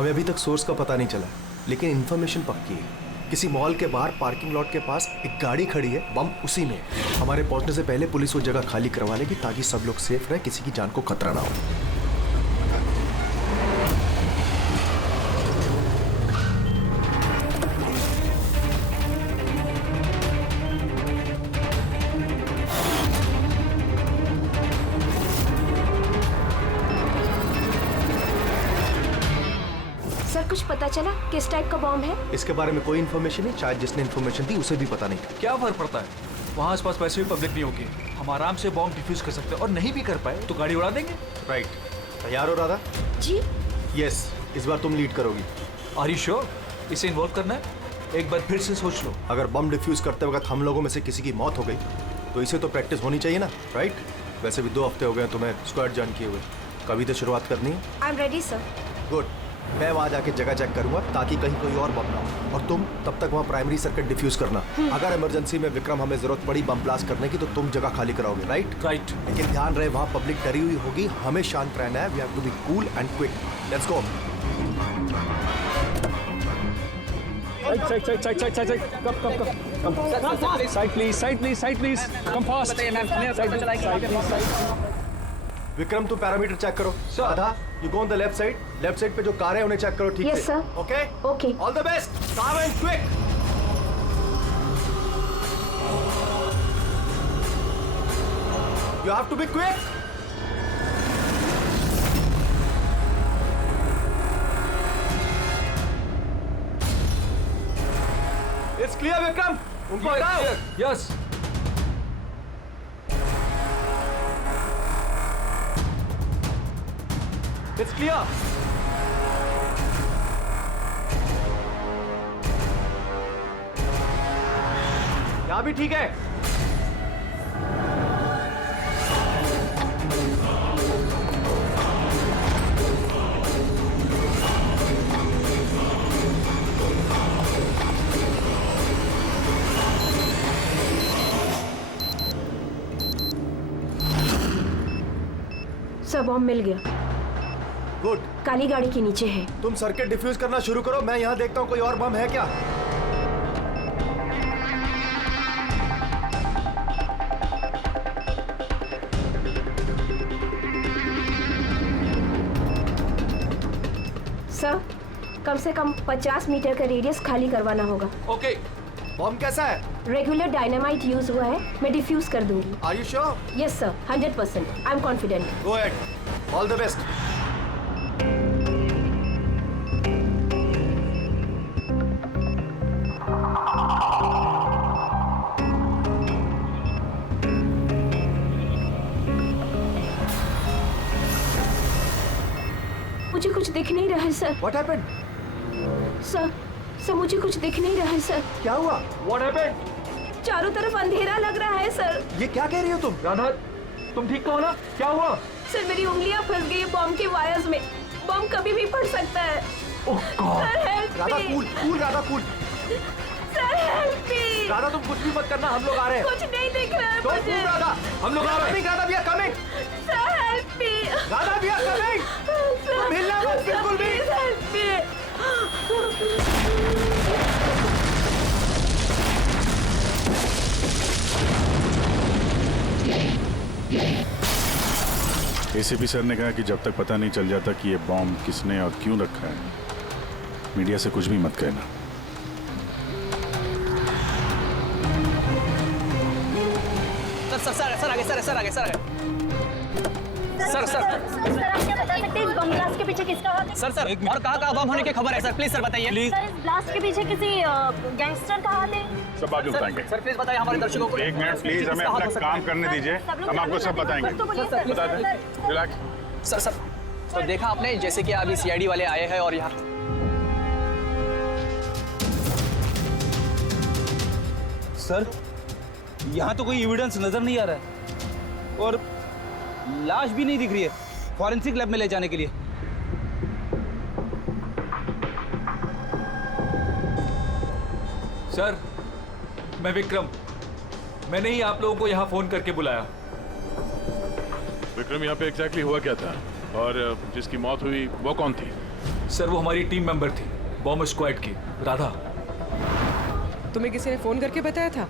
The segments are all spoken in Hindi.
हमें अभी तक सोर्स का पता नहीं चला, लेकिन इन्फॉर्मेशन पक्की है। किसी मॉल के बाहर पार्किंग लॉट के पास एक गाड़ी खड़ी है, बम उसी में है। हमारे पहुंचने से पहले पुलिस वो जगह खाली करवा लेगी ताकि सब लोग सेफ रहे, किसी की जान को खतरा ना हो। कुछ पता चला किस टाइप का बॉम्ब है? इसके बारे में कोई इन्फॉर्मेशन नहीं, शायद जिसने इन्फॉर्मेशन दी उसे भी पता नहीं था। क्या फर्क पड़ता है, वहाँ आसपास वैसे भी पब्लिक नहीं होगी, हम आराम से बॉम्ब डिफ्यूज कर सकते हैं। और नहीं भी कर पाए तो गाड़ी उड़ा देंगे। राइट, तैयार हो राधा? जी यस, इस बार तुम लीड करोगी। आर यू श्योर इसे इन्वॉल्व करना है? एक बार फिर से सोच लो। अगर बम डिफ्यूज करते वक्त हम लोगों में से किसी की मौत हो गई तो इसे तो प्रैक्टिस होनी चाहिए ना, राइट? वैसे भी 2 हफ्ते हो गए तुम्हें स्क्वाड ज्वाइन किए हुए, कभी तो शुरुआत करनी है। I am ready sir. Good, मैं वहाँ जाके जगह चेक करूंगा ताकि कहीं कोई और बम ना हो, और तुम तब तक वहाँ प्राइमरी सर्किट डिफ्यूज करना। अगर इमरजेंसी में विक्रम हमें जरूरत पड़ी बम ब्लास्ट करने की तो तुम जगह खाली कराओगे, राइट? राइट। लेकिन ध्यान रहे वहाँ पब्लिक डरी हुई होगी, हमें शांत रहना है। We have to be cool and quick. Let's go. Vikram तुम पैरामीटर चेक करो। Radha, you go on the left side पे जो कार है उन्हें चेक करो ठीक से। Yes sir. Okay okay. All the best, calm and quick. You have to be quick. It's clear Vikram, उनको हटाओ। यस। It's clear. यहां भी ठीक है। सर बॉम्ब मिल गया। गुड, काली गाड़ी के नीचे है। तुम सर्किट डिफ्यूज करना शुरू करो, मैं यहां देखता हूं कोई और बम है क्या। सर कम से कम 50 मीटर का रेडियस खाली करवाना होगा। ओके। बम कैसा है? रेगुलर डायनामाइट यूज हुआ है, मैं डिफ्यूज कर दूंगी। Are you sure? Yes sir, 100%। I am confident. Go ahead, all the best. मुझे कुछ दिख नहीं रहा है सर। What happened? सर मुझे कुछ दिख नहीं रहा है सर। क्या हुआ? What happened? चारों तरफ अंधेरा लग रहा है सर। ये क्या कह रही हो तुम? राधा, तुम ठीक तो हो ना? क्या हुआ? सर मेरी उंगलियां फंस गई है बॉम्ब के वायर्स में। बॉम्ब कभी भी फट सकता है। Oh God. Sir help Radha me. Cool Radha cool. Sir help me. Radha तुम कुछ भी मत करना, हम लोग आ रहे हैं। कुछ नहीं दिख रहा है Don't मुझे। move, राधा, हम लोग आ रहे हैं। Radha, we are coming। Sir help me. Radha, we are coming। तुम हिलना मत बिल्कुल भी। Help me. एसीपी सर ने कहा कि जब तक पता नहीं चल जाता कि ये बॉम्ब किसने और क्यों रखा है, मीडिया से कुछ भी मत कहना। सर आगे सर आगे सर आप क्या बता सकते हैं इस बम ब्लास्ट के पीछे किसका हाथ है? सर और कहाँ बम होने की खबर है सर? प्लीज सर बताइए। प्लीज सर इस ब्लास्ट के पीछे किसी गैंगस्टर का हाथ है? सब बाजू बताएंगे। सर प्लीज बताइए हमारे दर्शकों को। एक मिनट प्लीज, हमें अपना काम करने दीजिए, हम आपको सब बताएंगे। बता दें, रिलैक्स। सर तो देखा आपने जैसे कि अभी सीआईडी वाले आए हैं और यहाँ सर यहाँ तो कोई एविडेंस नजर नहीं आ रहा है और लाश भी नहीं दिख रही है फॉरेंसिक लैब में ले जाने के लिए। सर मैं विक्रम, मैंने ही आप लोगों को यहाँ फोन करके बुलाया। विक्रम, यहाँ पे एग्जैक्टली हुआ क्या था और जिसकी मौत हुई वो कौन थी? सर वो हमारी टीम मेंबर थी, बॉम्ब स्क्वाड की, राधा। तुम्हें किसी ने फोन करके बताया था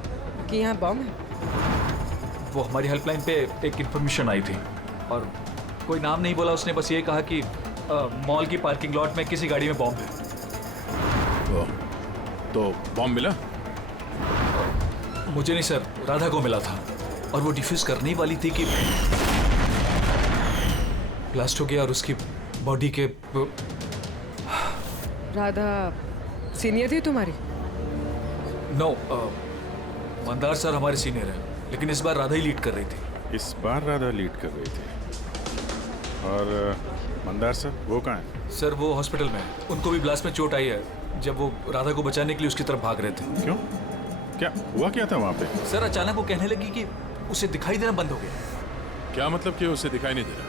कि यहाँ बॉम्ब है? वो हमारी हेल्पलाइन पे एक इन्फॉर्मेशन आई थी और कोई नाम नहीं बोला, उसने बस ये कहा कि मॉल की पार्किंग लॉट में किसी गाड़ी में बॉम्ब है। तो बॉम्ब मिला? मुझे नहीं सर, राधा को मिला था और वो डिफ्यूज करने ही वाली थी कि ब्लास्ट हो गया और उसकी बॉडी के राधा सीनियर थी तुम्हारी? नो, मंदार सर हमारे सीनियर हैं, लेकिन इस बार राधा ही लीड कर रही थी। इस बार राधा लीड कर रही थी। और मंदार सर वो कहाँ है? सर वो हॉस्पिटल में है, उनको भी ब्लास्ट में चोट आई है जब वो राधा को बचाने के लिए उसकी तरफ भाग रहे थे। क्यों? क्या हुआ क्या था वहाँ पे? सर अचानक वो कहने लगी कि उसे दिखाई देना बंद हो गया। क्या मतलब कि उसे दिखाई नहीं दे रहा?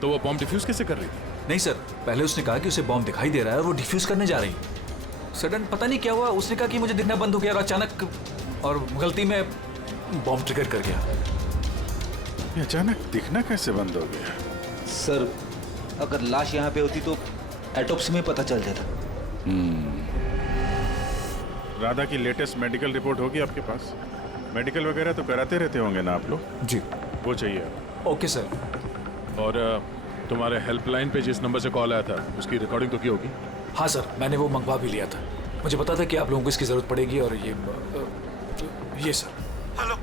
तो वो बॉम्ब डिफ्यूज कैसे कर रही थी? नहीं सर, पहले उसने कहा कि उसे बॉम्ब दिखाई दे रहा है और वो डिफ्यूज करने जा रही। सडन पता नहीं क्या हुआ, उसने कहा कि मुझे दिखना बंद हो गया और अचानक और गलती में बॉम्ब ट्रिगर कर गया। ये अचानक दिखना कैसे बंद हो गया? सर अगर लाश यहाँ पे होती तो एटोप्सी में पता चल जाता। राधा की लेटेस्ट मेडिकल रिपोर्ट होगी आपके पास? मेडिकल वगैरह तो कराते रहते होंगे ना आप लोग? जी वो चाहिए। Okay sir. और तुम्हारे हेल्पलाइन पे जिस नंबर से कॉल आया था उसकी रिकॉर्डिंग तो की होगी? हाँ सर, मैंने वो मंगवा भी लिया था। मुझे पता था कि आप लोगों को इसकी जरूरत पड़ेगी और ये सर। हेलो।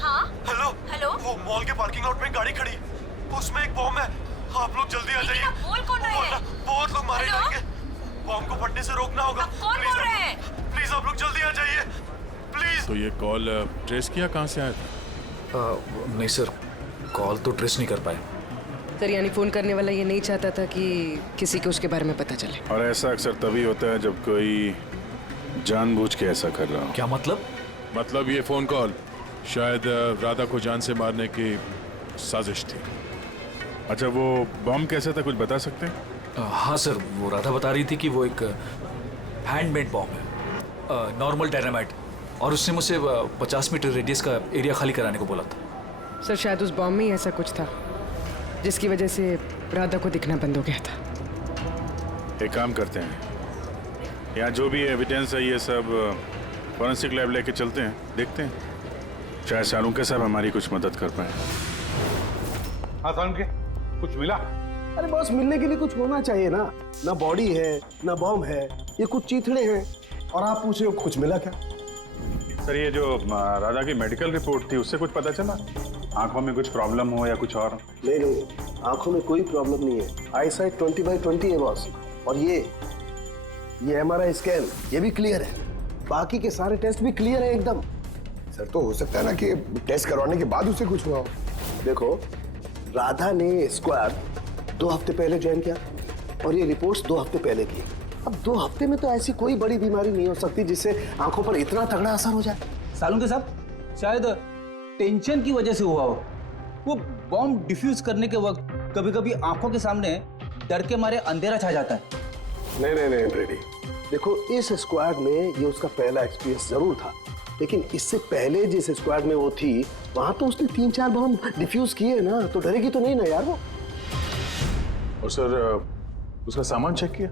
हाँ हेलो। हेलो, वो मॉल के पार्किंग लॉट में एक गाड़ी खड़ी, उसमें एक बॉम्ब है। आप लोग जल्दी आ जाइए। बोल कौन रहे हैं? बहुत लोग मारे हेलो? जाएंगे। बॉम्ब को फटने से रोकना होगा। आप कौन बोल रहे हैं? प्लीज आप लोग जल्दी आ जाइए प्लीज। तो ये कॉल ट्रेस किया कहाँ से आया था? नहीं सर, कॉल तो ट्रेस नहीं कर पाए। सर यानी फोन करने वाला ये नहीं चाहता था कि किसी को उसके बारे में पता चले। और ऐसा अक्सर तभी होता है जब कोई जानबूझ के ऐसा कर रहा हो। क्या मतलब? मतलब ये फोन कॉल शायद राधा को जान से मारने की साजिश थी। अच्छा वो बॉम्ब कैसे था, कुछ बता सकते हैं? हाँ सर, वो राधा बता रही थी कि वो एक हैंडमेड बॉम्ब है, नॉर्मल डायनामाइट, और उसने मुझसे 50 मीटर रेडियस का एरिया खाली कराने को बोला था। सर शायद उस बॉम्ब में ही ऐसा कुछ था जिसकी वजह से राधा को दिखना बंद हो गया था। एक काम करते हैं, यहाँ जो भी एविडेंस है ये सब फॉरेंसिक लैब लेके चलते हैं, देखते हैं शायद शाहरुख के साहब हमारी कुछ मदद कर पाए। हाँ शाहरुख के कुछ मिला? अरे बॉस, मिलने के लिए कुछ होना चाहिए ना। ना बॉडी है ना बॉम्ब है, ये कुछ चीथड़े हैं और आप पूछ रहे हो कुछ मिला क्या? सर ये जो राधा की मेडिकल रिपोर्ट थी उससे कुछ पता चला? आंखों में कुछ प्रॉब्लम हो या कुछ और? नहीं, आंखों में कोई प्रॉब्लम नहीं है। आई साइट 20/20 है बॉस। और ये MRI स्कैन ये भी क्लियर है, बाकी के सारे टेस्ट भी क्लियर है एकदम। सर तो हो सकता है ना कि टेस्ट करवाने के बाद उसे कुछ हुआ हो। देखो, राधा ने स्क्वाड 2 हफ्ते पहले ज्वाइन किया और ये रिपोर्ट्स 2 हफ्ते पहले की। अब 2 हफ्ते में तो ऐसी कोई बड़ी बीमारी नहीं हो सकती जिससे आंखों पर इतना तगड़ा असर हो जाए। सालून के साहब शायद टेंशन की वजह से हुआ हो। वो बॉम्ब डिफ्यूज करने के वक्त कभी कभी आंखों के सामने डर के मारे अंधेरा छा जाता है। नहीं ब्रेडी, देखो इस स्क्वाड में ये उसका पहला एक्सपीरियंस जरूर था, लेकिन इससे पहले जिस स्क्वाड में वो थी वहां तो उसने 3-4 बॉम्ब डिफ्यूज किए ना, तो डरेगी तो नहीं ना यार वो। और सर उसका सामान चेक किया?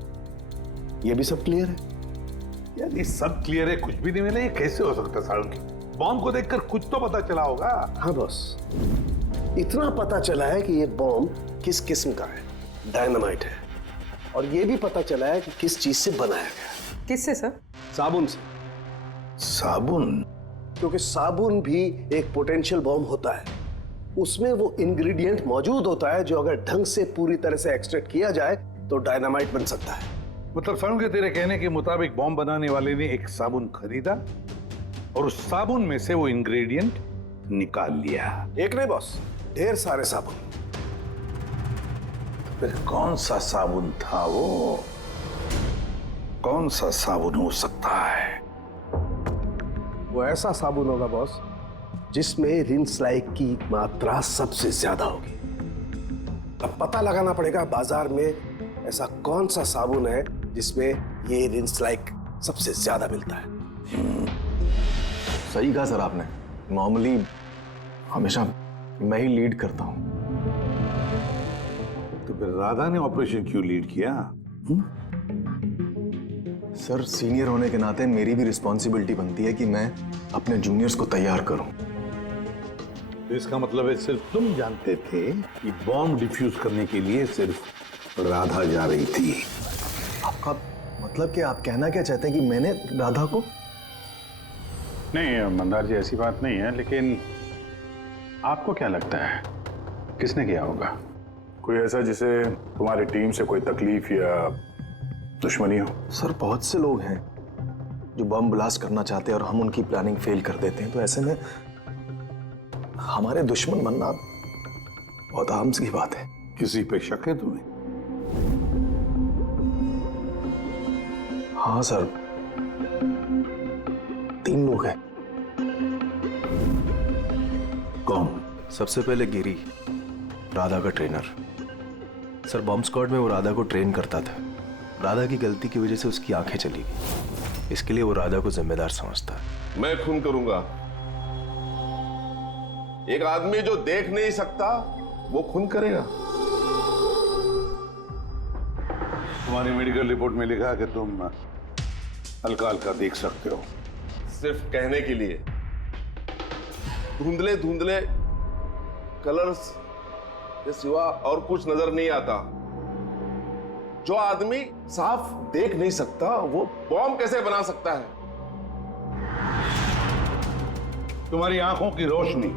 ये भी सब क्लियर है। यार ये सब क्लियर है, कुछ भी नहीं मिला, ये कैसे हो सकता है शाहरुख के? बॉम्ब को देखकर कुछ तो पता चला होगा। हाँ बॉस, इतना पता चला है कि ये बॉम्ब किस किस्म का है, डायनामाइट है, और ये भी पता चला है कि किस चीज से बनाया गया। किससे सर? साबुन से। साबुन? क्योंकि साबुन भी एक पोटेंशियल बॉम्ब होता है, उसमें वो इंग्रेडिएंट मौजूद होता है जो अगर ढंग से पूरी तरह से एक्सट्रैक्ट किया जाए तो डायनामाइट बन सकता है। मतलब शाहरुख के तेरे कहने के मुताबिक बॉम्ब बनाने वाले ने एक साबुन खरीदा और उस साबुन में से वो इंग्रेडिएंट निकाल लिया। एक नहीं बॉस, ढेर सारे साबुन। फिर कौन सा साबुन था वो? कौन सा साबुन हो सकता है? वो ऐसा साबुन होगा बॉस जिसमें रिंस लाइक की मात्रा सबसे ज्यादा होगी। अब पता लगाना पड़ेगा बाजार में ऐसा कौन सा साबुन है जिसमें ये रिंस लाइक सबसे ज्यादा मिलता है। सही कहा सर आपने, नॉर्मली हमेशा मैं ही लीड करता हूं। तो फिर राधा ने ऑपरेशन क्यों लीड किया? सर, सीनियर होने के नाते मेरी भी रिस्पॉन्सिबिलिटी बनती है कि मैं अपने जूनियर्स को तैयार करूं। तो इसका मतलब है सिर्फ तुम जानते थे कि बॉम्ब डिफ्यूज करने के लिए सिर्फ राधा जा रही थी। आपका मतलब कि आप कहना क्या चाहते हैं कि मैंने राधा को? नहीं मंदार जी, ऐसी बात नहीं है, लेकिन आपको क्या लगता है किसने किया होगा? कोई ऐसा जिसे तुम्हारी टीम से कोई तकलीफ या दुश्मनी हो? सर, बहुत से लोग हैं जो बम ब्लास्ट करना चाहते हैं और हम उनकी प्लानिंग फेल कर देते हैं, तो ऐसे में हमारे दुश्मन बनना बहुत आम सी बात है। किसी पे शक है तुम्हें? हाँ सर, 3 लोग हैं। कौन? सबसे पहले गिरी, राधा का ट्रेनर। सर, बॉम्ब स्क्वाड में वो राधा को ट्रेन करता था। राधा की गलती की वजह से उसकी आंखें चली गई, इसके लिए वो राधा को जिम्मेदार समझता है। मैं खून करूंगा। एक आदमी जो देख नहीं सकता वो खून करेगा। तुम्हारी मेडिकल रिपोर्ट में लिखा है कि तुम हल्का हल्का देख सकते हो। सिर्फ कहने के लिए। धुंधले धुंधले कलर्स के सिवा और कुछ नजर नहीं आता। जो आदमी साफ देख नहीं सकता वो बॉम्ब कैसे बना सकता है? तुम्हारी आंखों की रोशनी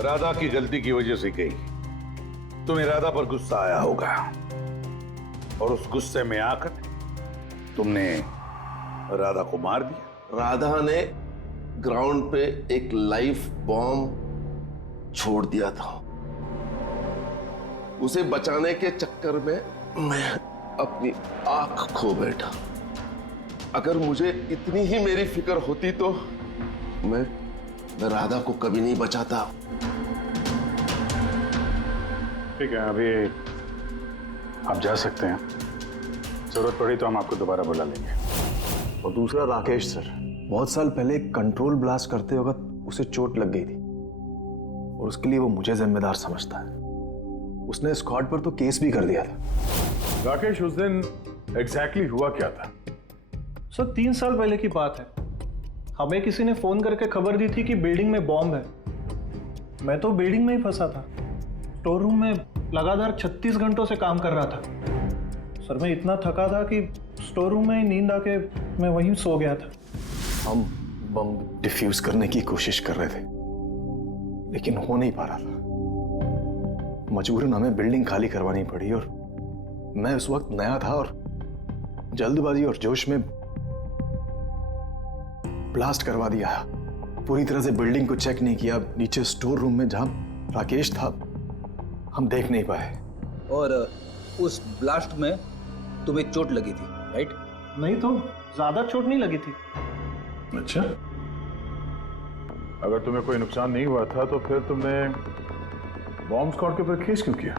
राधा की गलती की वजह से गई। तुम्हें राधा पर गुस्सा आया होगा और उस गुस्से में आकर तुमने राधा को मार दिया। राधा ने ग्राउंड पे एक लाइव बॉम्ब छोड़ दिया था। उसे बचाने के चक्कर में मैं अपनी आंख खो बैठा। अगर मुझे इतनी ही मेरी फिक्र होती तो मैं राधा को कभी नहीं बचाता। ठीक है, अभी आप जा सकते हैं। जरूरत पड़ी तो हम आपको दोबारा बुला लेंगे। और दूसरा राकेश सर, बहुत साल पहले कंट्रोल ब्लास्ट करते वक्त उसे चोट लग गई थी और उसके लिए वो मुझे जिम्मेदार समझता है। उसने स्क्वाड पर तो केस भी कर दिया था। राकेश, उस दिन एग्जैक्टली हुआ क्या था? सर, 3 साल पहले की बात है। हमें किसी ने फोन करके खबर दी थी कि बिल्डिंग में बॉम्ब है। मैं तो बिल्डिंग में ही फंसा था। स्टोर रूम में लगातार 36 घंटों से काम कर रहा था। सर, मैं इतना थका था कि स्टोर रूम में ही नींद आके मैं वहीं सो गया था। हम बम डिफ्यूज करने की कोशिश कर रहे थे लेकिन हो नहीं पा रहा था। मजबूरन हमें बिल्डिंग खाली करवानी पड़ी और मैं उस वक्त नया था और जल्दबाजी और जोश में ब्लास्ट करवा दिया। पूरी तरह से बिल्डिंग को चेक नहीं किया। नीचे स्टोर रूम में जहां राकेश था हम देख नहीं पाए। और उस ब्लास्ट में तुम्हें चोट लगी थी, राइट? नहीं तो ज्यादा चोट नहीं लगी थी। अच्छा, अगर तुम्हें कोई नुकसान नहीं हुआ था तो फिर तुमने बॉम्ब स्क्वाड के ऊपर केस क्यों किया?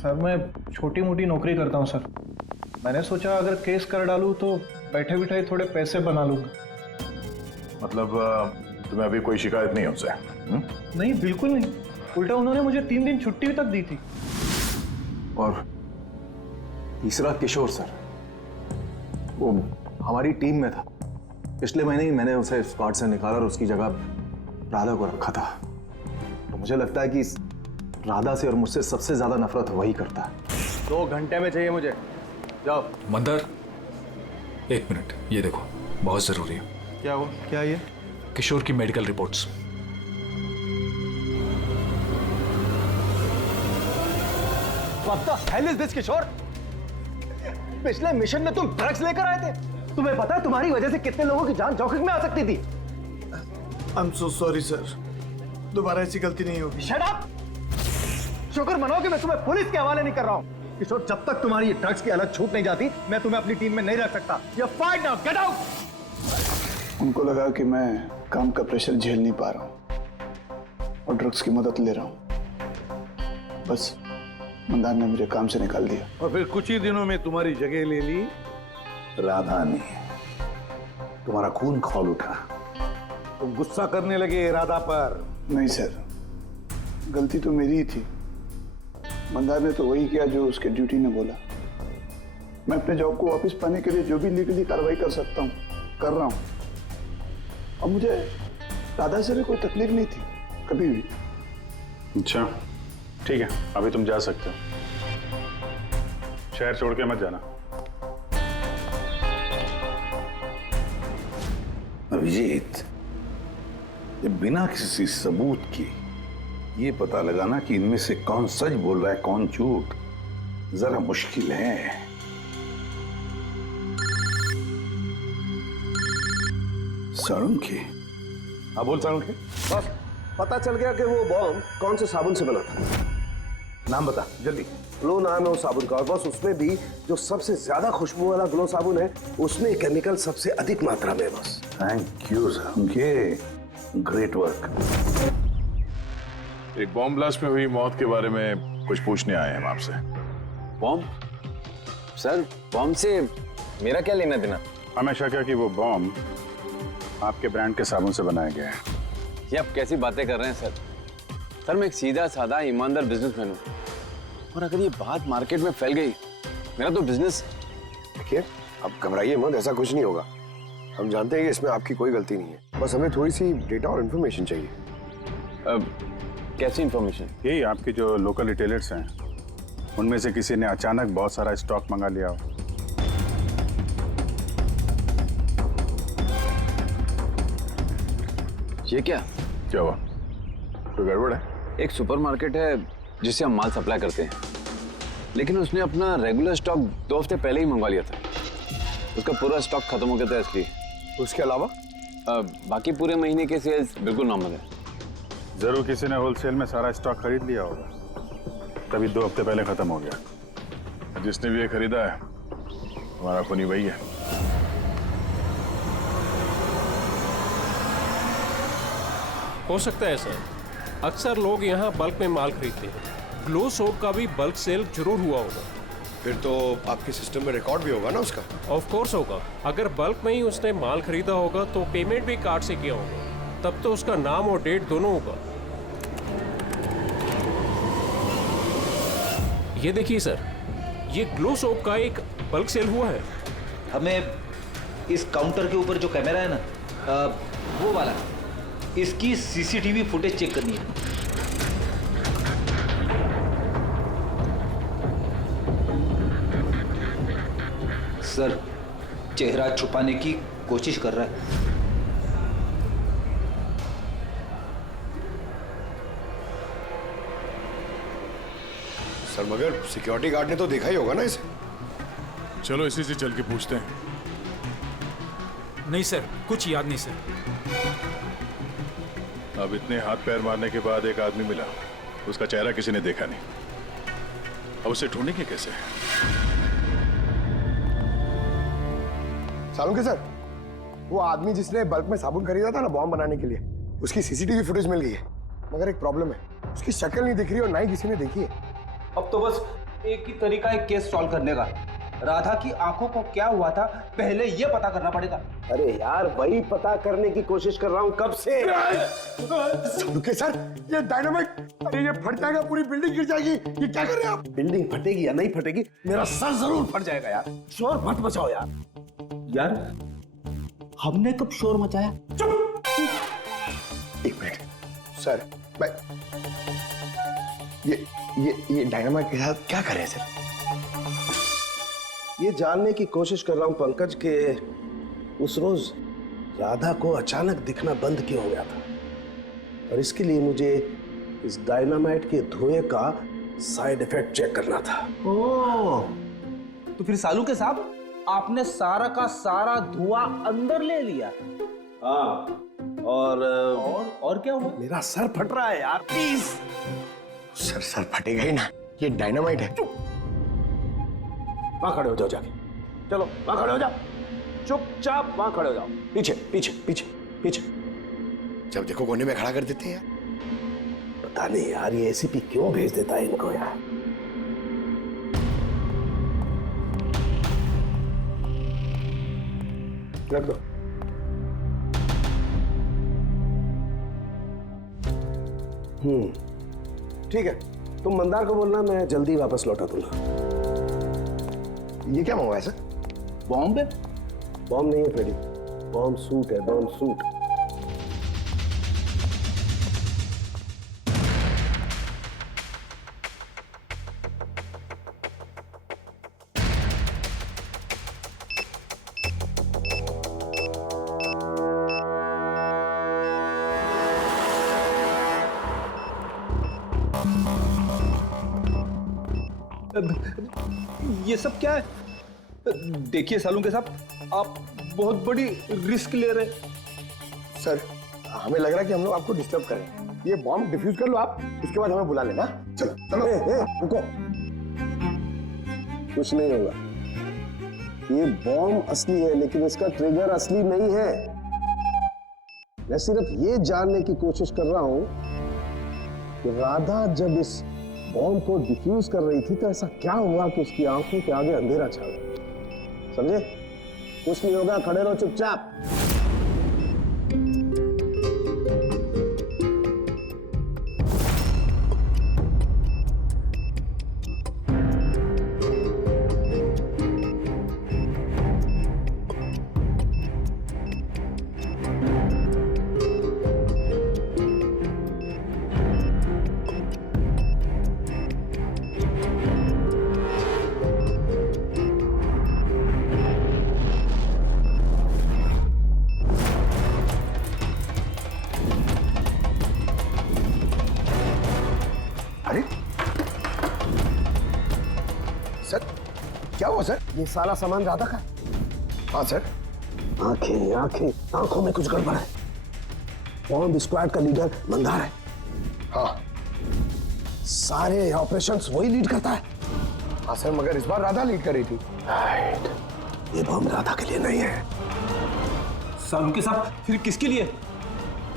सर, मैं छोटी मोटी नौकरी करता हूँ सर। मैंने सोचा अगर केस कर डालूं तो बैठे बिठाए थोड़े पैसे बना लूंगा। मतलब तुम्हें अभी कोई शिकायत नहीं उनसे? नहीं, बिल्कुल नहीं। उल्टा उन्होंने मुझे 3 दिन छुट्टी तक दी थी। और तीसरा किशोर सर, वो हमारी टीम में था। पिछले महीने ही मैंने उसे स्क्वाड से निकाला और उसकी जगह राधा को रखा था। तो मुझे लगता है कि राधा से और मुझसे सबसे ज्यादा नफरत वही करता है। 2 घंटे में चाहिए मुझे। जाओ। मंदर, 1 मिनट, ये देखो, बहुत जरूरी है। क्या वो? क्या ये? किशोर की medical reports. What the hell is this, किशोर? पिछले मिशन में तुम ड्रग्स लेकर आए थे। तुम्हें पता है तुम्हारी वजह से कितने लोगों की जान जोखिम में आ सकती थी। I'm so sorry सर, दोबारा ऐसी गलती नहीं होगी। Shut up! शुक्र मनाओ कि मैं तुम्हें पुलिस के हवाले नहीं कर रहा हूँ। किशोर, जब तक तुम्हारी ये ड्रग्स की अलग छूट नहीं जाती मैं तुम्हें अपनी टीम में नहीं रख सकता। You're fired now, get out! उनको लगा कि मैं काम का प्रेशर झेल नहीं पा रहा हूँ और ड्रग्स की मदद ले रहा हूँ। बस मंदार ने मुझे काम से निकाल दिया। और फिर कुछ ही दिनों में तुम्हारी जगह ले ली राधा ने। तुम्हारा खून खौल उठा। तुम गुस्सा करने लगे राधा पर। नहीं सर, गलती तो मेरी ही थी। मंदार ने तो वही किया जो उसके ड्यूटी ने बोला। मैं अपने जॉब को वापस पाने के लिए जो भी लीगली कार्रवाई कर सकता हूँ कर रहा हूँ। और मुझे राधा से भी कोई तकलीफ नहीं थी कभी भी। अच्छा ठीक है, अभी तुम जा सकते हो। शहर छोड़ के मत जाना। अभिजीत, ये बिना किसी सबूत के ये पता लगाना कि इनमें से कौन सच बोल रहा है कौन झूठ जरा मुश्किल है। साळुंखे। हाँ बोल साळुंखे। बस पता चल गया कि वो बॉम्ब कौन से साबुन से बना था। नाम बता जल्दी। ग्लो नाम है उस साबुन का, और बस उसमें भी जो सबसे ज्यादा खुशबू वाला ग्लो साबुन है उसमें केमिकल सबसे अधिक मात्रा में। बस thank you Salunkhe, great work. एक बॉम्ब ब्लास्ट में हुई मौत के बारे में कुछ पूछने आए हैं हम आपसे। बॉम्ब? सर बॉम्ब से मेरा क्या लेना देना? हमेशा क्या कि वो बॉम्ब आपके ब्रांड के साबुन से बनाया गया है। ये आप कैसी बातें कर रहे हैं सर? सर मैं एक सीधा साधा ईमानदार बिजनेसमैन हूँ, और अगर ये बात मार्केट में फैल गई मेरा तो बिजनेस। देखिए अब घबराइए मत, ऐसा कुछ नहीं होगा। हम जानते हैं कि इसमें आपकी कोई गलती नहीं है, बस हमें थोड़ी सी डेटा और इन्फॉर्मेशन चाहिए। कैसी इन्फॉर्मेशन? यही आपके जो लोकल रिटेलर्स हैं उनमें से किसी ने अचानक बहुत सारा स्टॉक मंगा लिया हो। ये क्या हुआ? कोई गड़बड़ है? एक सुपरमार्केट है जिससे हम माल सप्लाई करते हैं, लेकिन उसने अपना रेगुलर स्टॉक 2 हफ्ते पहले ही मंगवा लिया था। उसका पूरा स्टॉक खत्म हो गया था इसलिए। उसके अलावा बाकी पूरे महीने के सेल्स बिल्कुल नॉर्मल है। जरूर किसी ने होलसेल में सारा स्टॉक खरीद लिया होगा, तभी 2 हफ्ते पहले खत्म हो गया। जिसने भी ये खरीदा है हमारा खूनी वही है। हो सकता है सर, अक्सर लोग यहाँ बल्क में माल खरीदते हैं। ग्लो सोप का भी बल्क सेल जरूर हुआ होगा। फिर तो आपके सिस्टम में रिकॉर्ड भी होगा ना उसका? ऑफ कोर्स होगा। अगर बल्क में ही उसने माल खरीदा होगा तो पेमेंट भी कार्ड से किया होगा, तब तो उसका नाम और डेट दोनों होगा। ये देखिए सर, ये ग्लो सोप का एक बल्क सेल हुआ है। हमें इस काउंटर के ऊपर जो कैमरा है ना, वो वाला, इसकी सीसीटीवी फुटेज चेक करनी है। सर चेहरा छुपाने की कोशिश कर रहा है। सर मगर सिक्योरिटी गार्ड ने तो देखा ही होगा ना इसे। चलो इसी से चल के पूछते हैं। नहीं सर, कुछ याद नहीं सर। अब इतने हाथ पैर मारने के बाद एक आदमी मिला, उसका चेहरा किसी ने देखा नहीं। अब उसे ढूंढेंगे कैसे? सालुंखे सर, वो आदमी जिसने बल्क में साबुन खरीदा था ना बॉम्ब बनाने के लिए, उसकी सीसीटीवी फुटेज मिल गई है, मगर एक प्रॉब्लम है, उसकी शक्ल नहीं दिख रही और ना ही किसी ने देखी है। अब तो बस एक ही तरीका है केस सॉल्व करने का। राधा की आंखों को क्या हुआ था पहले ये पता करना पड़ेगा। अरे यार वही पता करने की कोशिश कर रहा हूँ कब से। सालुंखे सर, ये डायनामाइट, अरे ये फट जाएगा, पूरी बिल्डिंग गिर जाएगी। ये क्या कर रहे हैं आप? बिल्डिंग फटेगी या नहीं फटेगी, मेरा सर जरूर फट जाएगा यार। शोर मत मचाओ यार। यार हमने कब शोर मचाया? एक मिनट सर, मैं ये डायनामाइट के साथ क्या कर रहे हैं सर? ये जानने की कोशिश कर रहा हूं पंकज के उस रोज राधा को अचानक दिखना बंद क्यों हो गया था, और इसके लिए मुझे इस डायनामाइट के धुएं का साइड इफेक्ट चेक करना था। ओह, तो फिर सालुंखे साहब आपने सारा का सारा धुआं अंदर ले लिया? हाँ, और क्या हुआ? मेरा सर फट रहा है यार, प्लीज। सर फटेगा ही ना, ये डायनामाइट है। वहां खड़े हो जाओ जाके, चलो वहां खड़े हो जाओ, चुपचाप वहां खड़े हो जाओ। पीछे पीछे पीछे पीछे, जब देखो कोने में खड़ा कर देते हैं यार। पता नहीं यार ये एसीपी क्यों भेज देता है इनको यार। रख दो। ठीक है, तुम मंदार को बोलना मैं जल्दी वापस लौटा दूंगा। ये क्या मंगवाया सर? बॉम्ब है? बॉम्ब नहीं है फ्रेडी, बॉम्ब सूट है, बॉम्ब सूट। ये सब क्या है? देखिए सालुंके साहब, आप बहुत बड़ी रिस्क ले रहे हैं। सर हमें लग रहा है कि हम लोग आपको डिस्टर्ब करें। ये बॉम्ब डिफ्यूज कर लो आप, उसके बाद हमें बुला लेना। चलो चलो। रुको, कुछ नहीं होगा। ये बॉम्ब असली है लेकिन इसका ट्रिगर असली नहीं है। मैं सिर्फ ये जानने की कोशिश कर रहा हूं कि राधा जब इस बॉम्ब को डिफ्यूज कर रही थी तो ऐसा क्या हुआ कि उसकी आंखों के आगे अंधेरा छा गया। समझे? कुछ नहीं होगा, खड़े रहो चुपचाप। क्या हुआ सर? ये सारा सामान राधा का? हाँ सर। आंखें आंखें, आंखों में कुछ गड़बड़ है। बॉम्ब स्क्वाड का लीडर मंदार है। हाँ सारे ऑपरेशंस वही लीड करता है। हाँ सर, मगर इस बार राधा लीड कर रही थी। ये बॉम्ब राधा के लिए नहीं है। सालुंके साहब, फिर किसके लिए?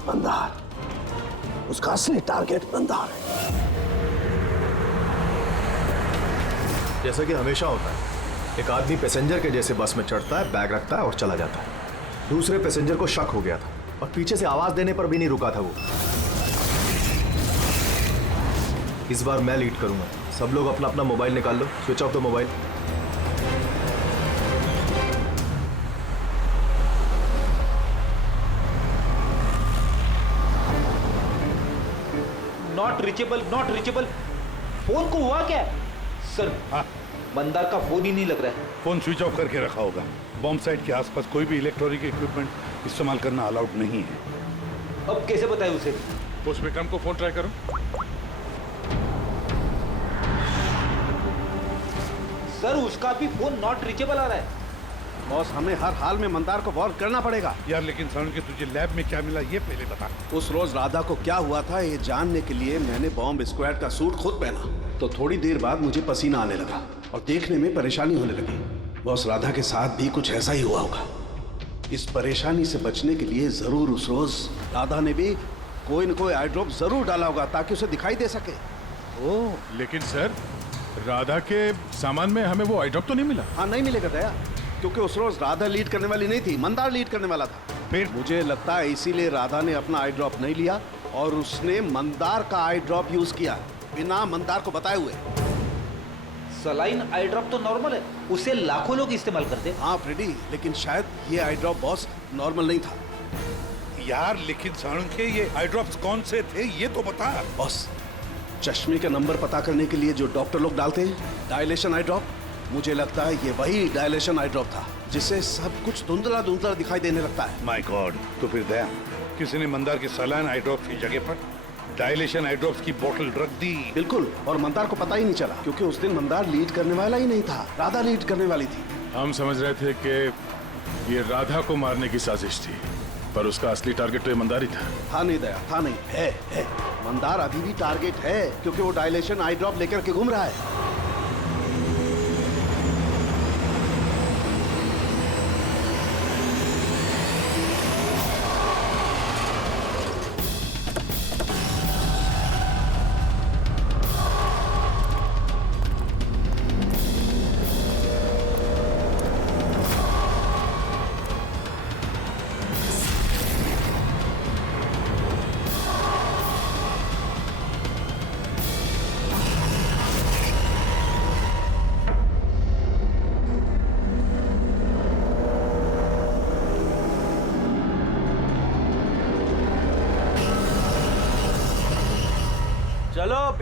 मंदार। उसका असली टारगेट मंदार है। जैसा कि हमेशा होता है, एक आदमी पैसेंजर के जैसे बस में चढ़ता है, बैग रखता है और चला जाता है। दूसरे पैसेंजर को शक हो गया था और पीछे से आवाज देने पर भी नहीं रुका था वो। इस बार मैं लीड करूंगा। सब लोग अपना अपना मोबाइल निकाल लो, switch off the mobile. Not reachable, not reachable. Phone को हुआ क्या? सर हाँ, मंदार का फोन ही नहीं लग रहा है। फोन स्विच ऑफ करके रखा होगा। बॉम्ब साइट के आसपास कोई भी इलेक्ट्रॉनिक इक्विपमेंट इस्तेमाल करना अलाउड नहीं है। अब कैसे बताएं उसे? उस विक्रम को फोन ट्राई करो। सर उसका भी फोन नॉट रीचेबल आ रहा है। बॉस, हमें हर हाल में मंदार को वार्न करना पड़ेगा। यार लेकिन साउंड के तुझे लैब में क्या मिला ये पहले बता। उस रोज राधा को क्या हुआ था ये जानने के लिए मैंने बॉम्ब स्क्वाड का सूट खुद पहना, तो थोड़ी देर बाद मुझे पसीना आने लगा और देखने में परेशानी होने लगी। बॉस, राधा के साथ भी कुछ ऐसा ही हुआ होगा। इस परेशानी से बचने के लिए जरूर उस रोज राधा ने भी कोई न कोई आई ड्रॉप जरूर डाला होगा ताकि उसे दिखाई दे सके। ओह, लेकिन सर राधा के सामान में हमें वो आई ड्रॉप तो नहीं मिला। हाँ, नहीं मिलेगा दया, क्योंकि उस रोज राधा लीड करने वाली नहीं थी, मंदार लीड करने वाला था। फिर मुझे लगता है इसीलिए राधा ने अपना आई ड्रॉप नहीं लिया और उसने मंदार का आई ड्रॉप यूज किया बिना मंदार को बताए हुए। सलाइन आई ड्रॉप तो नॉर्मल है, उसे लाखों लोग इस्तेमाल करते हैं। हाँ फ्रेडी, लेकिन शायद ये आई ड्रॉप बॉस नॉर्मल नहीं था। यार लेकिन साउंड के ये आई ड्रॉप्स कौन से थे ये तो बता। बॉस, चश्मे का नंबर पता करने के लिए जो डॉक्टर लोग डालते हैं डायलेशन आई ड्रॉप, मुझे लगता है ये वही डायलेशन आई ड्रॉप था जिससे सब कुछ धुंधला धुंधला दिखाई देने लगता है। माय गॉड, तो फिर दया किसी ने मंदार के सलाइन आई ड्रॉप्स की जगह पर डायलेशन आई ड्रॉप्स की बोतल रख दी। बिल्कुल, और मंदार को पता ही नहीं चला क्योंकि उस दिन मंदार लीड करने वाला ही नहीं था, राधा लीड करने वाली थी। हम समझ रहे थे कि ये राधा को मारने की साजिश थी, पर उसका असली टारगेट तो ईमानदार ही था। था नहीं दया, था नहीं, है। मंदार अभी भी टारगेट है क्योंकि वो डायलेशन आई ड्रॉप लेकर के घूम रहा है।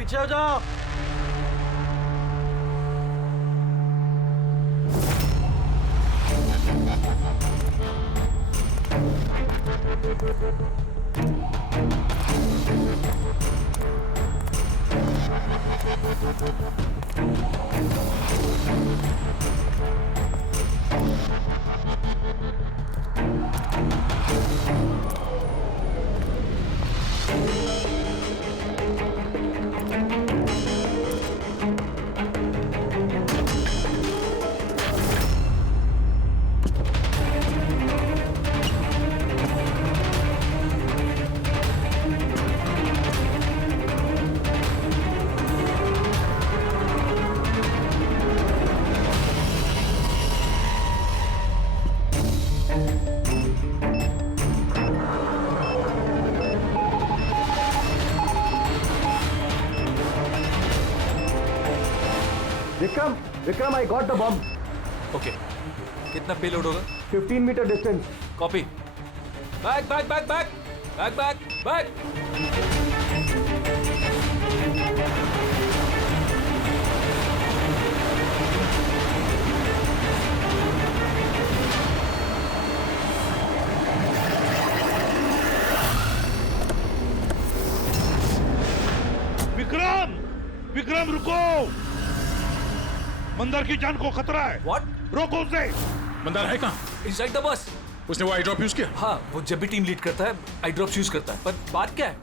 पीछे हो जाओ। Vikram, I got the bomb. Okay, कितना पेलोड होगा? 15 metre distance. Copy. Back back back back back back back. Vikram, Vikram रुको, मंदार की जान को खतरा है। What? रोको उसे। मंदार है कहाँ? Inside the bus. उसने वो आई ड्रॉप यूज किया? हाँ, वो जब भी टीम लीड करता है आई ड्रॉप्स यूज करता है। पर बात क्या है?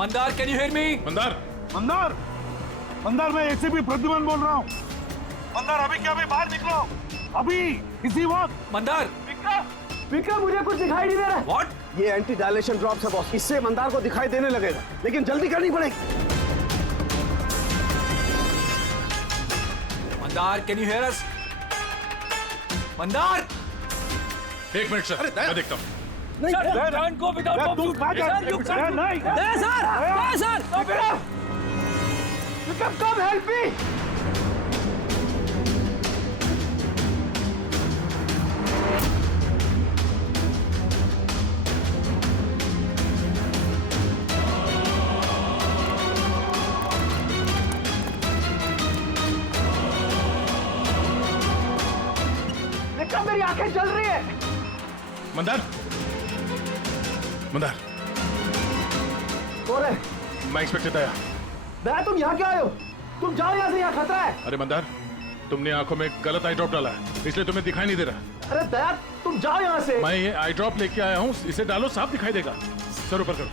Mandar, can you hear me? Mandar, Mandar, Mandar, मैं एसीपी प्रद्युमन बोल रहा हूँ। मंदार, अभी क्या, अभी बाहर निकलो, अभी इसी वक्त। मंदार, विक्रम, मुझे कुछ दिखाई नहीं दे रहा। What? ये एंटी डायलेशन ड्रॉप है बॉस, इससे मंदार को दिखाई देने लगेगा, लेकिन जल्दी करनी पड़ेगी। मंदार, कैन यू हियर अस? मंदार, एक मिनट सर, मैं देखता हूँ। विक्रम, कम हेल्प मी। विक्रम, मेरी आंखें जल रही है। मंदार, मंदार, कौन है? मैं इंस्पेक्टर दया। दया, तुम यहाँ क्या आए हो? तुम जाओ यहाँ से, यहाँ खतरा है। अरे मंदार, तुमने आंखों में गलत आई ड्रॉप डाला है, इसलिए तुम्हें दिखाई नहीं दे रहा। अरे दया, तुम जाओ यहाँ से। मैं ये आई ड्रॉप लेके आया हूँ, इसे डालो, साफ दिखाई देगा। सर ऊपर करो।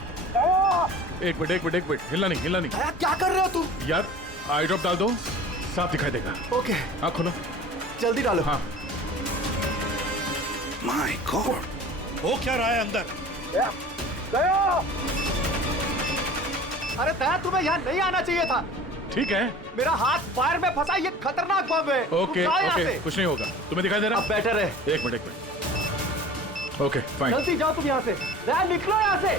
एक मिनट, हिलना नहीं, हिलना नहीं। दया, क्या कर रहे हो तुम? यार, आई ड्रॉप डाल दो, साफ दिखाई देगा। ओके, आँख खोलो। जल्दी डालो। हाँ। माय गॉड, हो क्या रहा है अंदर? दया! अरे दया, तुम्हें यहाँ नहीं आना चाहिए था। ठीक है, मेरा हाथ फायर में फंसा, ये खतरनाक बम है। तुम ओके जाओ यहाँ ओके, से। कुछ नहीं होगा। तुम्हें दिखाई दे रहा? अब बेटर है। एक मिनट। Okay, fine. जल्दी जाओ तुम यहाँ से। दया, निकलो यहाँ से।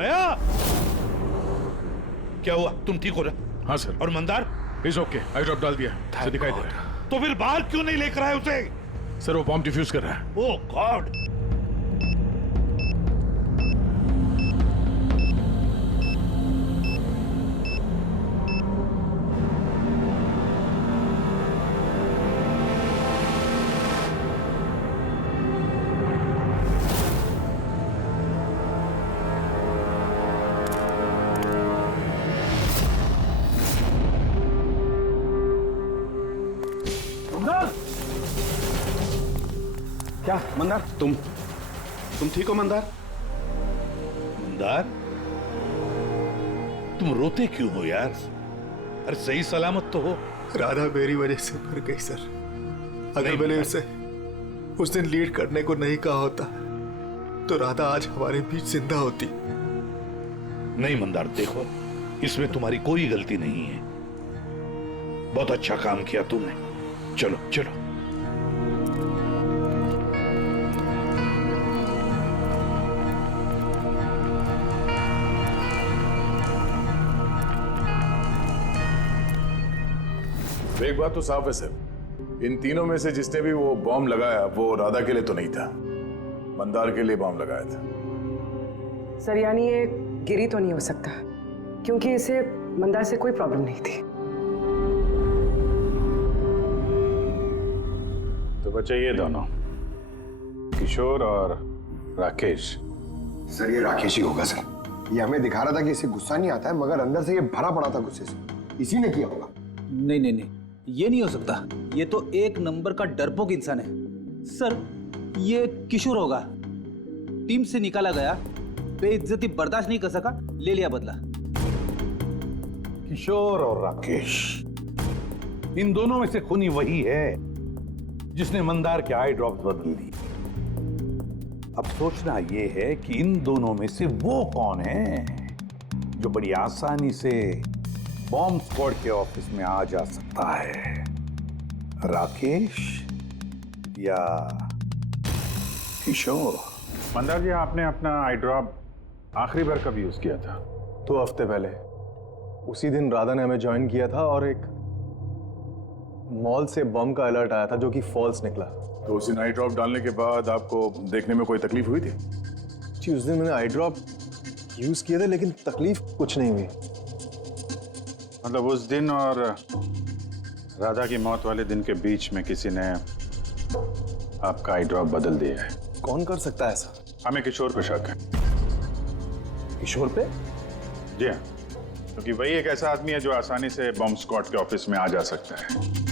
दया, क्या हुआ? तुम ठीक हो रहे? हाँ सर। और Mandar? Is okay, I drop डाल दिया, इसे दिखाई दे रहा है। तो फिर बाहर क्यों नहीं लेकर आए उसे? सर, वो बॉम्ब डिफ्यूज कर रहा है। Oh God. क्या मंदार, तुम ठीक हो मंदार? मंदार, तुम रोते क्यों हो यार? अरे सही सलामत तो हो। राधा मेरी वजह से मर गई सर। अगर मैंने उसे उस दिन लीड करने को नहीं कहा होता तो राधा आज हमारे बीच जिंदा होती। नहीं मंदार, देखो, इसमें तुम्हारी कोई गलती नहीं है। बहुत अच्छा काम किया तुमने। चलो चलो। एक बात तो साफ है सर, इन तीनों में से जिसने भी वो बॉम्ब लगाया वो राधा के लिए तो नहीं था, मंदार के लिए बॉम्ब लगाया था। सर यानी ये गिरी तो नहीं हो सकता, क्योंकि इसे मंदार से कोई प्रॉब्लम नहीं थी। तो बच्चे ये दोनों किशोर और राकेश। सर ये राकेश ही होगा सर। ये हमें दिखा रहा था कि इसे गुस्सा नहीं आता है, मगर अंदर से ये भरा पड़ा था गुस्से से। इसी ने किया होगा। नहीं नहीं नहीं, ये नहीं हो सकता। ये तो एक नंबर का डरपोक इंसान है सर। ये किशोर होगा, टीम से निकाला गया, बेइज्जती बर्दाश्त नहीं कर सका, ले लिया बदला। किशोर और राकेश, इन दोनों में से खूनी वही है जिसने मंदार के आई ड्रॉप्स बदल दी। अब सोचना यह है कि इन दोनों में से वो कौन है जो बड़ी आसानी से बॉम्ब स्क्वाड के ऑफिस में आ जा सकता है, राकेश या किशोर। मंदार जी, आपने अपना आई ड्रॉप आखिरी बार कब यूज किया था? 2 हफ्ते पहले। उसी दिन राधा ने हमें ज्वाइन किया था और एक मॉल से बम का अलर्ट आया था जो कि फॉल्स निकला। तो उसी आई ड्रॉप डालने के बाद आपको देखने में कोई तकलीफ हुई थी? जी, उस दिन मैंने आई ड्रॉप यूज किए थे, लेकिन तकलीफ कुछ नहीं हुई। मतलब उस दिन और राधा की मौत वाले दिन के बीच में किसी ने आपका आई ड्रॉप बदल दिया है। कौन कर सकता है ऐसा? हमें किशोर पे शक है। किशोर पे? जी हाँ, क्योंकि वही एक ऐसा आदमी है जो आसानी से बॉम्ब स्क्वाड के ऑफिस में आ जा सकता है।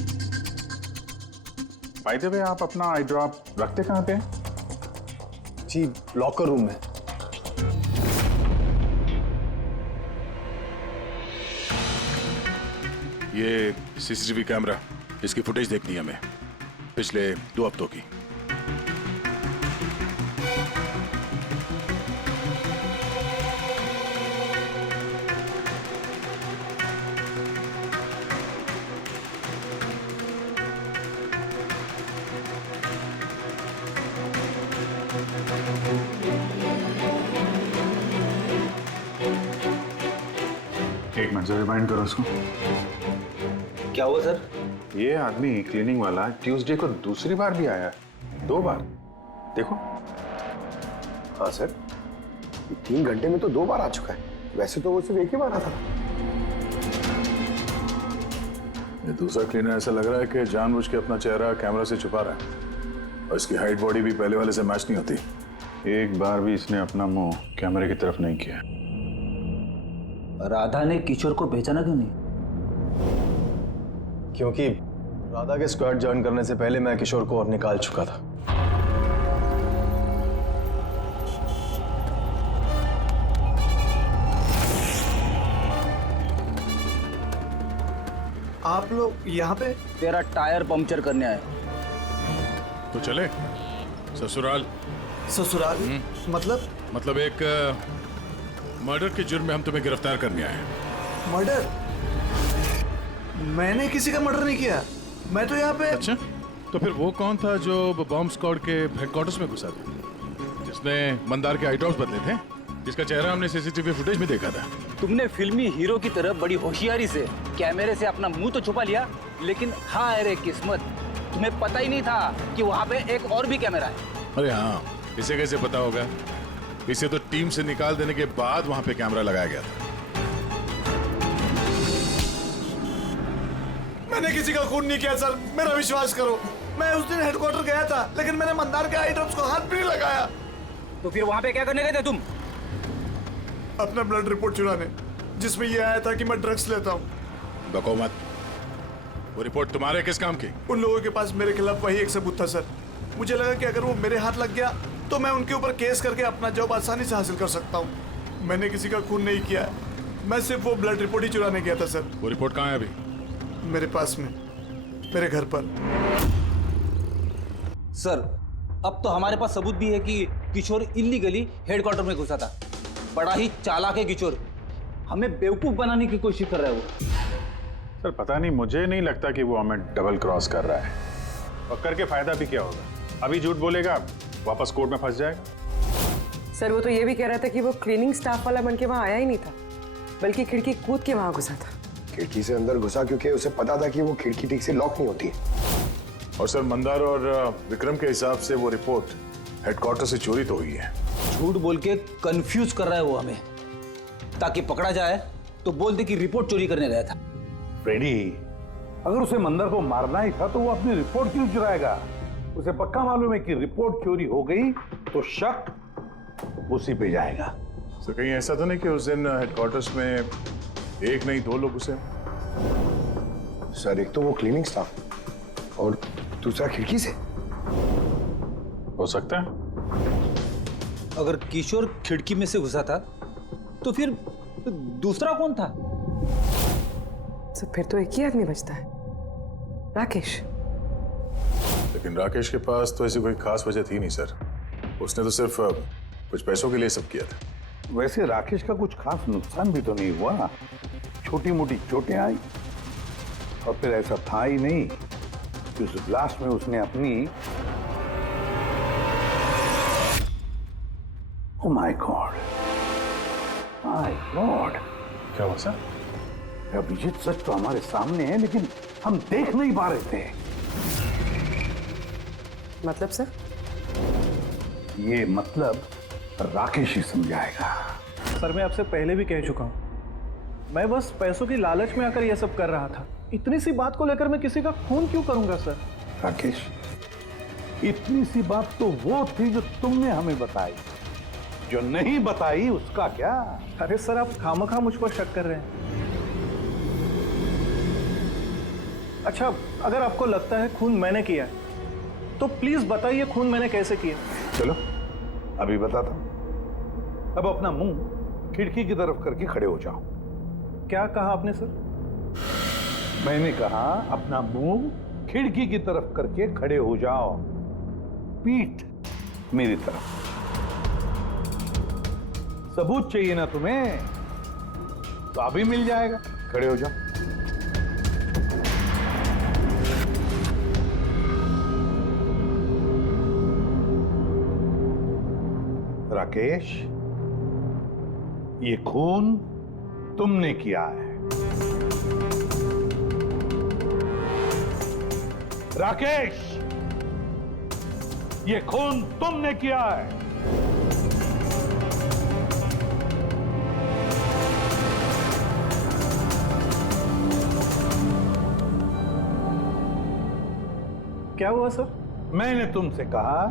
बाय द वे, आप अपना आई ड्रॉप रखते कहाँ पे हैं? जी, लॉकर रूम में। ये सीसीटीवी कैमरा, इसकी फुटेज देखनी है हमें पिछले 2 हफ्तों की। एक मिनट से रिमाइंड करो उसको। क्या हुआ सर? ये आदमी क्लीनिंग वाला ट्यूसडे को दूसरी बार भी आया है, 2 बार। देखो। हाँ सर, 3 घंटे में तो 2 बार आ चुका है। वैसे तो वो सिर्फ एक ही बार आता था। ये दूसरा क्लीनर ऐसा लग रहा है कि जानबूझ के अपना चेहरा कैमरा से छुपा रहा है, और इसकी हाइट बॉडी भी पहले वाले से मैच नहीं होती। एक बार भी इसने अपना मुंह कैमरे की तरफ नहीं किया। राधा ने किशोर को पहचाना क्यों नहीं? क्योंकि राधा के स्क्वाड ज्वाइन करने से पहले मैं किशोर को और निकाल चुका था। आप लोग यहाँ पे? तेरा टायर पंक्चर करने आए। तो चले ससुराल। ससुराल? मतलब एक मर्डर के जुर्म में हम तुम्हें गिरफ्तार करने आए हैं। मर्डर? मैंने किसी का मर्डर नहीं किया। मैं तो यहाँ पे। अच्छा, तो फिर वो कौन था जो बॉम्ब स्क्वाड के हेडक्वार्टर्स में घुसा था, जिसने मंदार के आई ड्रॉप्स बदले थे, जिसका चेहरा हमने सीसीटीवी फुटेज में देखा था? तुमने फिल्मी हीरो की तरह बड़ी होशियारी से कैमरे से अपना मुंह तो छुपा लिया, लेकिन हाय रे किस्मत, तुम्हें पता ही नहीं था कि वहाँ पे एक और भी कैमरा है। अरे हाँ, इसे कैसे पता होगा? इसे तो टीम से निकाल देने के बाद वहां पे कैमरा लगाया गया था। मैंने किसी का खून नहीं किया सर, मेरा विश्वास करो। मैं उस दिन हेडक्वार्टर गया था, लेकिन मैंने मंदार के आई ड्रॉप्स को हाथ भी नहीं लगाया। तो फिर वहां पे क्या करने गए थे तुम? अपना ब्लड रिपोर्ट चुराने, जिसमें यह आया था कि मैं ड्रग्स लेता हूँ। बको मत। वो रिपोर्ट तुम्हारे किस काम की? उन लोगों के पास मेरे खिलाफ वही एक सबूत था सर। मुझे लगा कि अगर वो मेरे हाथ लग गया तो मैं उनके ऊपर केस करके अपना जॉब आसानी से हासिल कर सकता हूँ। मैंने किसी का खून नहीं किया, मैं सिर्फ वो ब्लड रिपोर्ट ही चुराने गया था सर। वो रिपोर्ट कहाँ है अभी? मेरे पास में, मेरे घर पर। सर, अब तो हमारे पास सबूत भी है कि किशोर इल्लीगली हेडक्वार्टर में घुसा था। बड़ा ही चालाक है किशोर, हमें बेवकूफ बनाने की कोशिश कर रहा है वो। सर पता नहीं, मुझे नहीं लगता कि वो हमें डबल क्रॉस कर रहा है। और करके फायदा भी क्या होगा? अभी झूठ बोलेगा, वापस कोर्ट में फंस जाएगा। सर वो तो ये भी कह रहा था कि वो क्लीनिंग स्टाफ वाला बन के वहाँ आया ही नहीं था, बल्कि खिड़की कूद के वहाँ घुसा था। खिड़की से अंदर घुसा क्योंकि उसे पता था कि वो खिड़की ठीक से लॉक नहीं होती। और सर मंदार और विक्रम के हिसाब से वो रिपोर्ट हेडक्वार्टर से चोरी तो हुई है। झूठ बोल के कंफ्यूज कर रहा है वो हमें, ताकि पकड़ा जाए तो बोल दे कि रिपोर्ट चोरी करने गया था। फ्रेडी, अगर उसे मंदर को मारना ही था तो वो अपनी रिपोर्ट क्यों चुराएगा? उसे पक्का मालूम है कि रिपोर्ट चोरी हो गई तो शक उसी पे जाएगा। तो कहीं ऐसा तो नहीं कि उस दिन हेडक्वार्टर्स में एक नहीं 2 लोग उसे? सर, एक तो वो क्लीनिंग स्टाफ और दूसरा खिड़की से। हो सकता है। अगर किशोर खिड़की में से घुसा था तो फिर दूसरा कौन था? तो फिर तो एक ही आदमी बचता है, राकेश। लेकिन राकेश के पास तो ऐसी कोई खास वजह थी नहीं सर। उसने तो सिर्फ कुछ पैसों के लिए सब किया था। वैसे राकेश का कुछ खास नुकसान भी तो नहीं हुआ, छोटी मोटी चोटें आई और फिर ऐसा था ही नहीं कि उस ब्लास्ट में उसने अपनी oh my God, my God. क्या हुआ सर? अभिजीत, सच तो हमारे सामने है लेकिन हम देख नहीं पा रहे थे। मतलब सर? ये मतलब राकेश ही समझाएगा। सर, मैं आपसे पहले भी कह चुका हूं, मैं बस पैसों की लालच में आकर यह सब कर रहा था। इतनी सी बात को लेकर मैं किसी का खून क्यों करूंगा सर? राकेश, इतनी सी बात तो वो थी जो तुमने हमें बताई, जो नहीं बताई उसका क्या? अरे सर, आप खामखा मुझ पर शक कर रहे हैं। अच्छा, अगर आपको लगता है खून मैंने किया है तो प्लीज बताइए खून मैंने कैसे किया। चलो अभी बताता हूं। अब अपना मुंह खिड़की की तरफ करके खड़े हो जाओ। क्या कहा आपने सर? मैंने कहा अपना मुंह खिड़की की तरफ करके खड़े हो जाओ, पीठ मेरी तरफ। सबूत चाहिए ना तुम्हें? तो अभी मिल जाएगा, खड़े हो जाओ। राकेश, ये खून तुमने किया है। राकेश, ये खून तुमने किया है। क्या हुआ सर? मैंने तुमसे कहा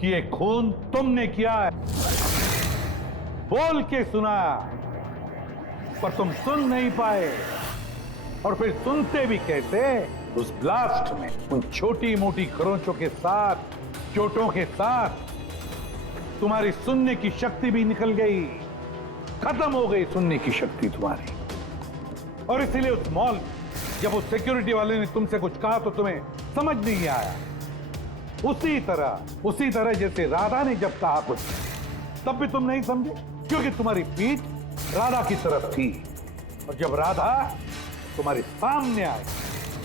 कि ये खून तुमने किया है, बोल के सुनाया, पर तुम सुन नहीं पाए। और फिर सुनते भी कैसे? उस ब्लास्ट में उन छोटी मोटी खरोंचों के साथ, चोटों के साथ तुम्हारी सुनने की शक्ति भी निकल गई, खत्म हो गई सुनने की शक्ति तुम्हारी। और इसीलिए उस मॉल जब उस सिक्योरिटी वाले ने तुमसे कुछ कहा तो तुम्हें समझ नहीं आया। उसी तरह जैसे राधा ने जब कहा कुछ, तब भी तुम नहीं समझे, क्योंकि तुम्हारी पीठ राधा की तरफ थी। और जब राधा तुम्हारे सामने आई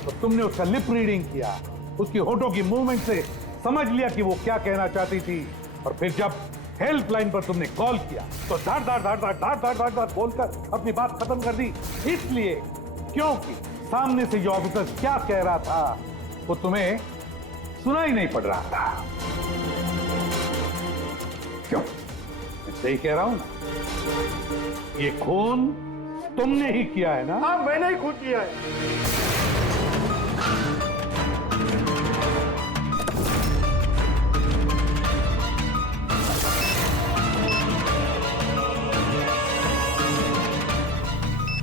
तो तुमने उसका लिप रीडिंग किया, उसकी होठों की मूवमेंट से समझ लिया कि वो क्या कहना चाहती थी। और फिर जब हेल्पलाइन पर तुमने कॉल किया तो धाड़ धाड़ धाड़ धाड़ धाड़ धाड़ धाड़ धाड़ बोलकर अपनी बात खत्म कर दी। इसलिए क्योंकि सामने से जो ऑफिसर क्या कह रहा था वो तुम्हें सुनाई नहीं पड़ रहा था। क्यों? मैं सही कह रहा हूं ना? ये खून तुमने ही किया है ना? हाँ, मैंने ही खून किया है।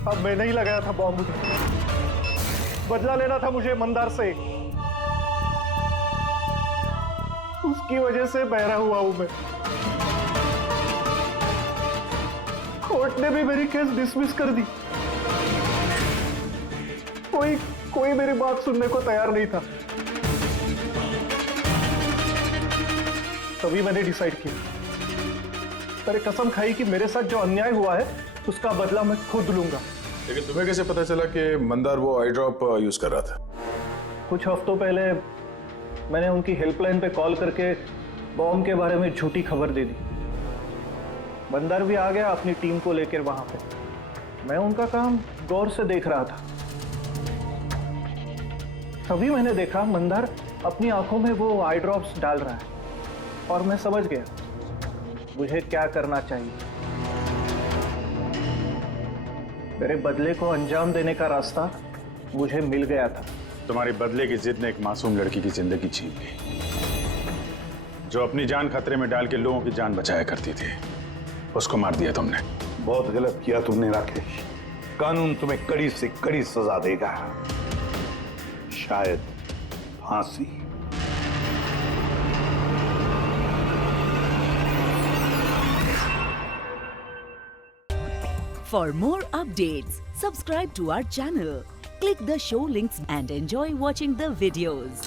अब मैंने ही लगाया था बॉम्ब। बदला लेना था मुझे मंदार से। उसकी वजह से बहरा हुआ हूं मैं। कोर्ट ने भी मेरी केस डिसमिस कर दी। कोई मेरी बात सुनने को तैयार नहीं था। तभी मैंने डिसाइड किया, मैंने कसम खाई कि मेरे साथ जो अन्याय हुआ है उसका बदला मैं खुद लूंगा। लेकिन तुम्हें कैसे पता चला कि मंदार वो आई ड्रॉप यूज कर रहा था? कुछ हफ्तों पहले मैंने उनकी हेल्पलाइन पे कॉल करके बॉम्ब के बारे में झूठी खबर दे दी। मंदार भी आ गया अपनी टीम को लेकर वहां पे। मैं उनका काम गौर से देख रहा था। तभी मैंने देखा मंदार अपनी आंखों में वो आई ड्रॉप्स डाल रहा है और मैं समझ गया मुझे क्या करना चाहिए। मेरे बदले को अंजाम देने का रास्ता मुझे मिल गया था। तुम्हारी बदले की जिद ने एक मासूम लड़की की जिंदगी छीन ली, जो अपनी जान खतरे में डाल के लोगों की जान बचाया करती थी। उसको मार दिया तुमने। बहुत गलत किया तुमने राकेश। कानून तुम्हें कड़ी से कड़ी सजा देगा, शायद फांसी। For more updates, subscribe to our channel, click the show links and enjoy watching the videos.